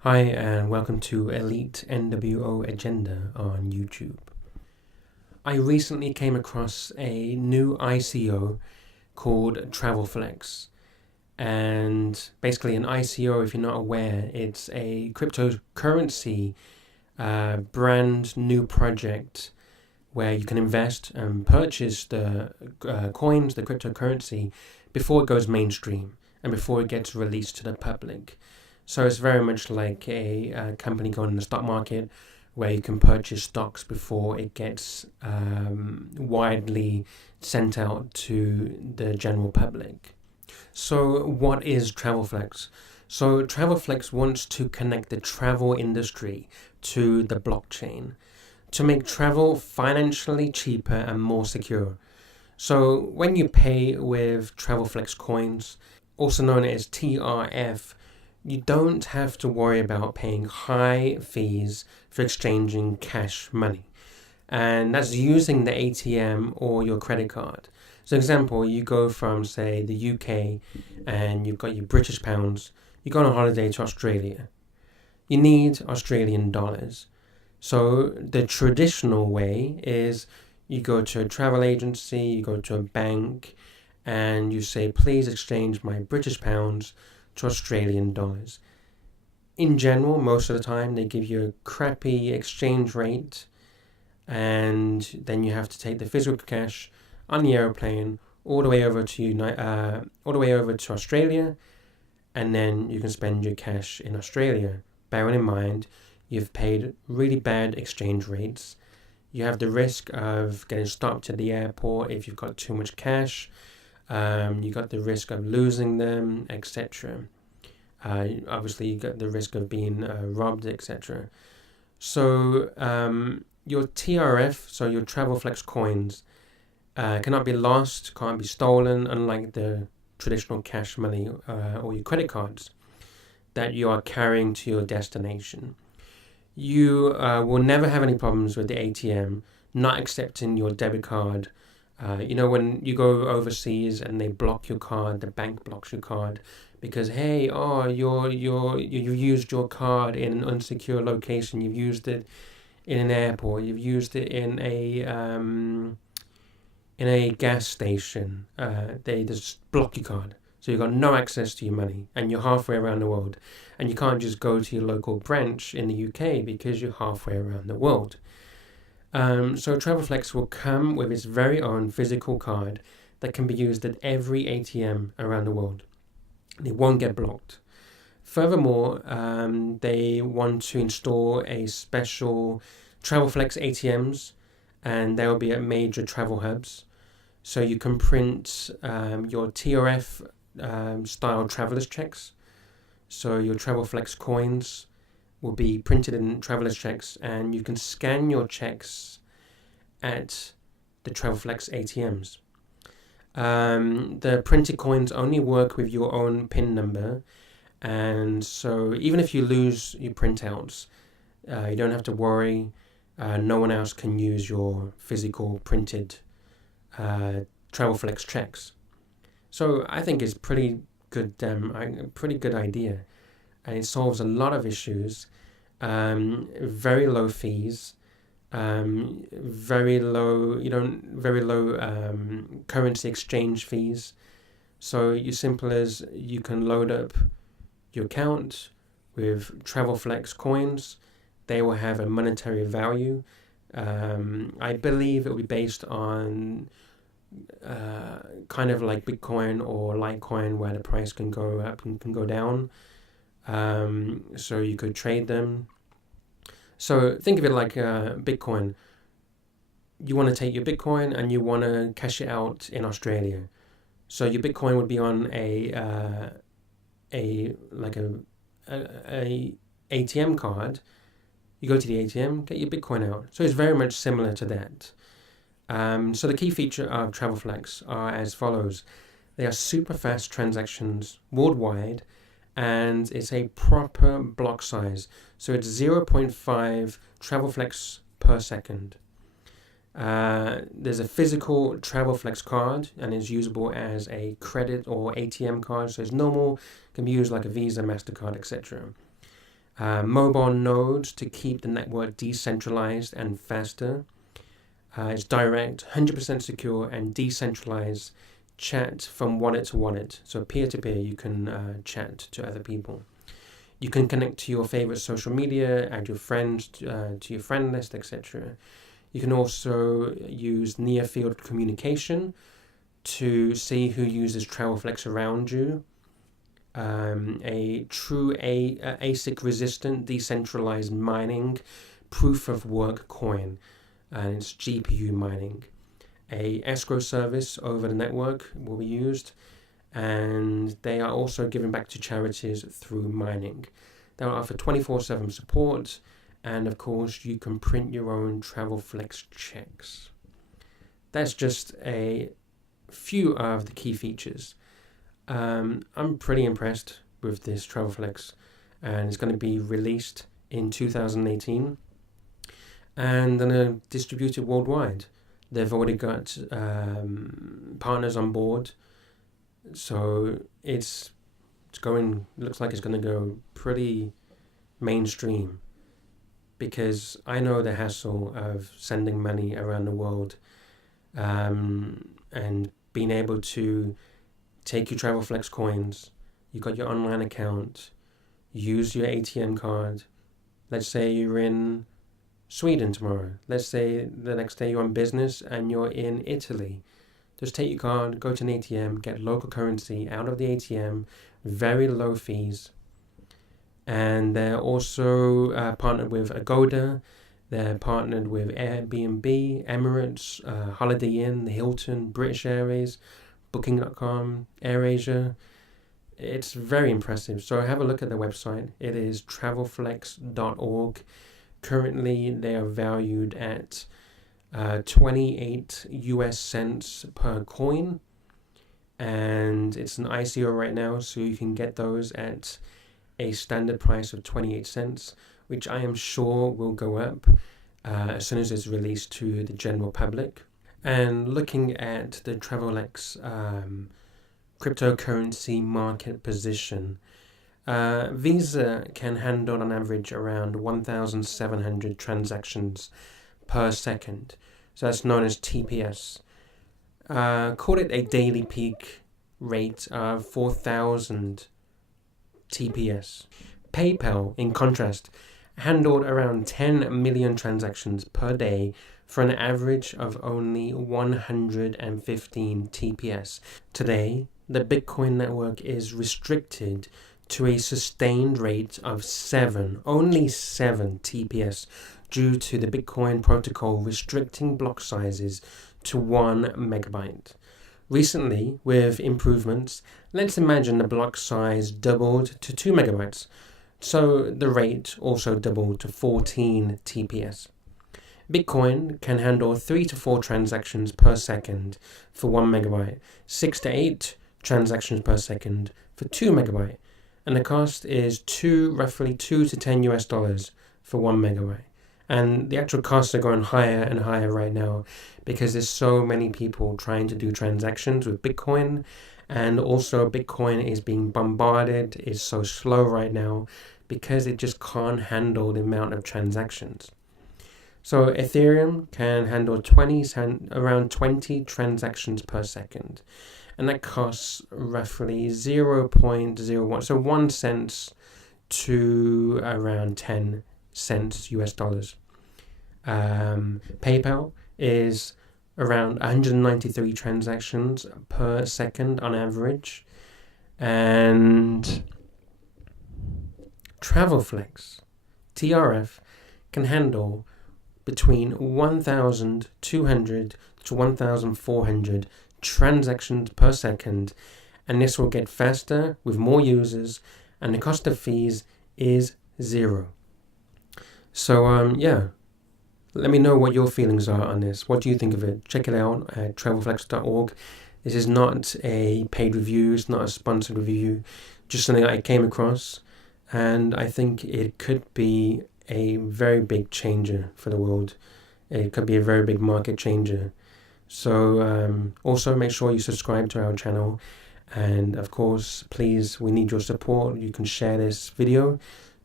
Hi, and welcome to Elite NWO Agenda on YouTube. I recently came across a new ICO called Travelflex. And basically, an ICO, if you're not aware, it's a cryptocurrency brand new project where you can invest and purchase the coins, the cryptocurrency, before it goes mainstream and before it gets released to the public. So it's very much like a company going in the stock market where you can purchase stocks before it gets widely sent out to the general public. So what is Travelflex? So Travelflex wants to connect the travel industry to the blockchain to make travel financially cheaper and more secure. So when you pay with Travelflex coins, also known as TRF, you don't have to worry about paying high fees for exchanging cash money. And that's using the ATM or your credit card. So example, you go from, say, the UK and you've got your British pounds, you go on a holiday to Australia. You need Australian dollars. So the traditional way is you go to a travel agency, you go to a bank, and you say, please exchange my British pounds to Australian dollars. In general, most of the time, they give you a crappy exchange rate, and then you have to take the physical cash on the airplane all the way over to Australia, and then you can spend your cash in Australia. Bearing in mind, you've paid really bad exchange rates. You have the risk of getting stopped at the airport if you've got too much cash. You got the risk of losing them, etc. Obviously, you got the risk of being robbed, etc. So your TRF, so your Travelflex coins, cannot be lost, can't be stolen, unlike the traditional cash money or your credit cards that you are carrying to your destination. You will never have any problems with the ATM not accepting your debit card. When you go overseas and they block your card, the bank blocks your card because you've used your card in an unsecure location. You've used it in an airport. You've used it in a gas station. They just block your card, so you've got no access to your money, and you're halfway around the world, and you can't just go to your local branch in the UK because you're halfway around the world. So Travelflex will come with its very own physical card that can be used at every ATM around the world. It won't get blocked. Furthermore, they want to install a special Travelflex ATMs, and they will be at major travel hubs. So you can print your TRF style traveler's checks. So your Travelflex coins will be printed in traveler's checks, and you can scan your checks at the Travelflex ATMs. The printed coins only work with your own PIN number, and so even if you lose your printouts, you don't have to worry. No one else can use your physical printed Travelflex checks. So I think it's pretty good idea, and it solves a lot of issues. Very low fees, very low currency exchange fees. So you simple as you can load up your account with Travelflex coins. They will have a monetary value. I believe it will be based on kind of like Bitcoin or Litecoin, where the price can go up and can go down. So you could trade them. So think of it like Bitcoin. You want to take your Bitcoin and you want to cash it out in Australia. So your Bitcoin would be on a ATM card. You go to the ATM, get your Bitcoin out. So it's very much similar to that. So the key feature of Travelflex are as follows. They are super fast transactions worldwide, and it's a proper block size. So it's 0.5 Travelflex per second. There's a physical Travelflex card, and it's usable as a credit or ATM card. So it's normal, can be used like a Visa, MasterCard, etc. mobile nodes to keep the network decentralized and faster. It's direct, 100% secure, and decentralized chat from wallet to wallet. So peer-to-peer, you can chat to other people. You can connect to your favorite social media, add your friends to your friend list, etc. You can also use near-field communication to see who uses Travelflex around you. A true ASIC resistant decentralized mining proof of work coin, and it's GPU mining. A escrow service over the network will be used, and they are also given back to charities through mining. They'll offer 24/7 support, and of course you can print your own Travelflex checks. That's just a few of the key features. I'm pretty impressed with this Travelflex, and it's going to be released in 2018 and then distributed worldwide. They've already got partners on board, so it's going. Looks like it's going to go pretty mainstream, because I know the hassle of sending money around the world, and being able to take your Travelflex coins. You got your online account. Use your ATM card. Let's say you're in Sweden tomorrow. Let's say the next day you're on business and you're in Italy. Just take your card, go to an ATM, get local currency out of the ATM, very low fees. And they're also partnered with Agoda. They're partnered with Airbnb, Emirates, Holiday Inn, Hilton, British Airways, Booking.com, AirAsia. It's very impressive. So have a look at their website. It is travelflex.org. Currently, they are valued at 28 US cents per coin, and it's an ICO right now, so you can get those at a standard price of 28 cents, which I am sure will go up as soon as it's released to the general public. And looking at the Travelflex cryptocurrency market position, Visa can handle on average around 1,700 transactions per second. So that's known as TPS. Call it a daily peak rate of 4,000 TPS. PayPal, in contrast, handled around 10 million transactions per day for an average of only 115 TPS. Today, the Bitcoin network is restricted to a sustained rate of only 7 TPS, due to the Bitcoin protocol restricting block sizes to 1 megabyte. Recently, with improvements, let's imagine the block size doubled to 2 megabytes, so the rate also doubled to 14 TPS. Bitcoin can handle 3 to 4 transactions per second for 1 megabyte, 6 to 8 transactions per second for 2 megabyte, and the cost is roughly 2 to 10 US dollars for 1 megabyte. And the actual costs are going higher and higher right now, because there's so many people trying to do transactions with Bitcoin, and also Bitcoin is being bombarded. It's so slow right now because it just can't handle the amount of transactions. So Ethereum can handle around 20 transactions per second, and that costs roughly 0.01, so 1 cent to around 10 cents US dollars. PayPal is around 193 transactions per second on average, and Travelflex, TRF, can handle between 1,200 to 1,400 transactions per second, and this will get faster with more users, and the cost of fees is 0. So yeah, let me know what your feelings are on this. What do you think of it? Check it out at travelflex.org. This is not a paid review, it's not a sponsored review, just something I came across, and I think it could be a very big changer for the world. It could be a very big market changer. So also make sure you subscribe to our channel, and of course, please, we need your support. You can share this video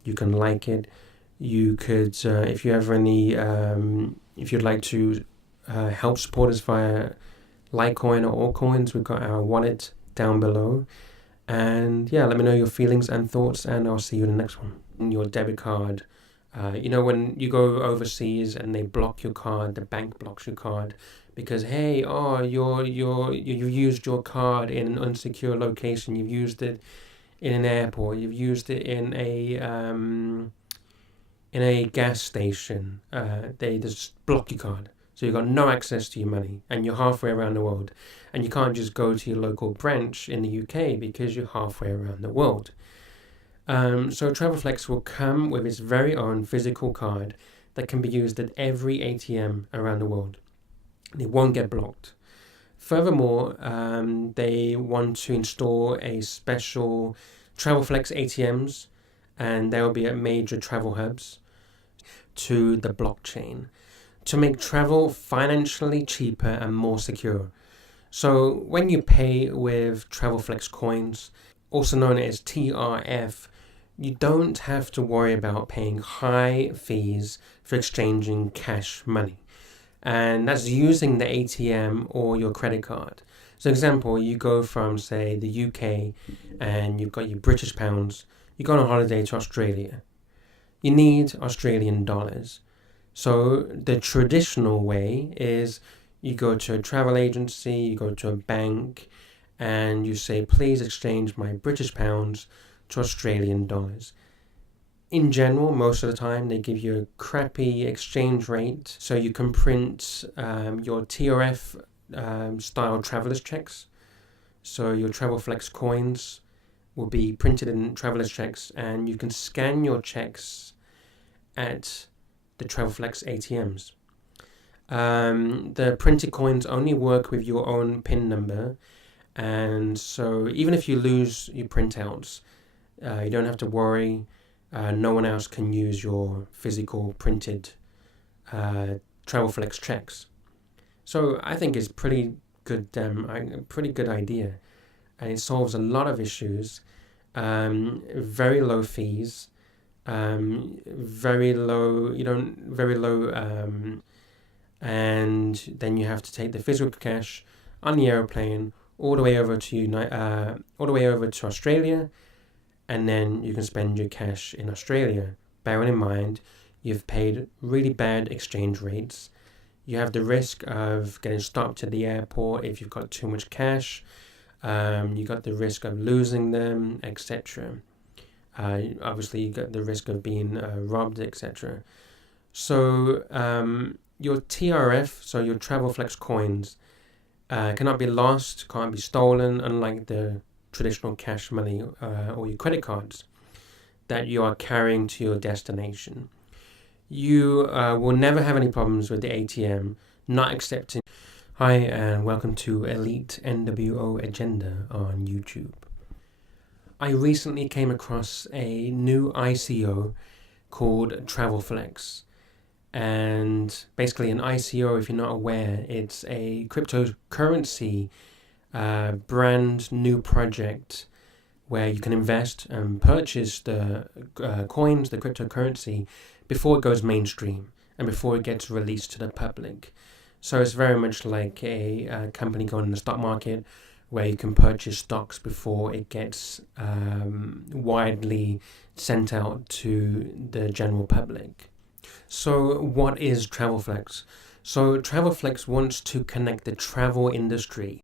You can like it. You could, if you have any, if you'd like to help support us via Litecoin or altcoins, we've got our wallet down below. And yeah, let me know your feelings and thoughts, and I'll see you in the next one. Your debit card. When you go overseas and they block your card, the bank blocks your card because you've used your card in an unsecure location. You've used it in an airport. You've used it in a gas station. They just block your card, so you've got no access to your money, and you're halfway around the world, and you can't just go to your local branch in the UK because you're halfway around the world. So Travelflex will come with its very own physical card that can be used at every ATM around the world. It won't get blocked. Furthermore, they want to install a special Travelflex ATMs, and they will be at major travel hubs to the blockchain to make travel financially cheaper and more secure. So when you pay with Travelflex coins, also known as TRF, you don't have to worry about paying high fees for exchanging cash money. And that's using the ATM or your credit card. So example, you go from, say, the UK and you've got your British pounds, you go on a holiday to Australia. You need Australian dollars. So the traditional way is you go to a travel agency, you go to a bank, and you say, please exchange my British pounds to Australian dollars. In general, most of the time, they give you a crappy exchange rate, so you can print your TRF style traveler's checks. So your Travelflex coins will be printed in traveler's checks, and you can scan your checks at the Travelflex ATMs. The printed coins only work with your own PIN number, and so even if you lose your printouts, you don't have to worry. No one else can use your physical printed Travelflex checks. So I think it's pretty good idea, and it solves a lot of issues. Very low fees, very low, and then you have to take the physical cash on the airplane all the way over to Australia, and then you can spend your cash in Australia. Bearing in mind, you've paid really bad exchange rates. You have the risk of getting stopped at the airport if you've got too much cash. You got the risk of losing them, etc. Obviously, you got the risk of being robbed, etc. So your TRF, so your Travelflex coins, cannot be lost, can't be stolen, unlike the traditional cash money or your credit cards that you are carrying to your destination. You will never have any problems with the ATM not accepting. Hi, and welcome to Elite NWO Agenda on YouTube. I recently came across a new ICO called Travelflex. And basically an ICO, if you're not aware, it's a cryptocurrency brand new project where you can invest and purchase the coins, the cryptocurrency, before it goes mainstream and before it gets released to the public. So it's very much like a company going in the stock market where you can purchase stocks before it gets widely sent out to the general public. So what is Travelflex? So Travelflex wants to connect the travel industry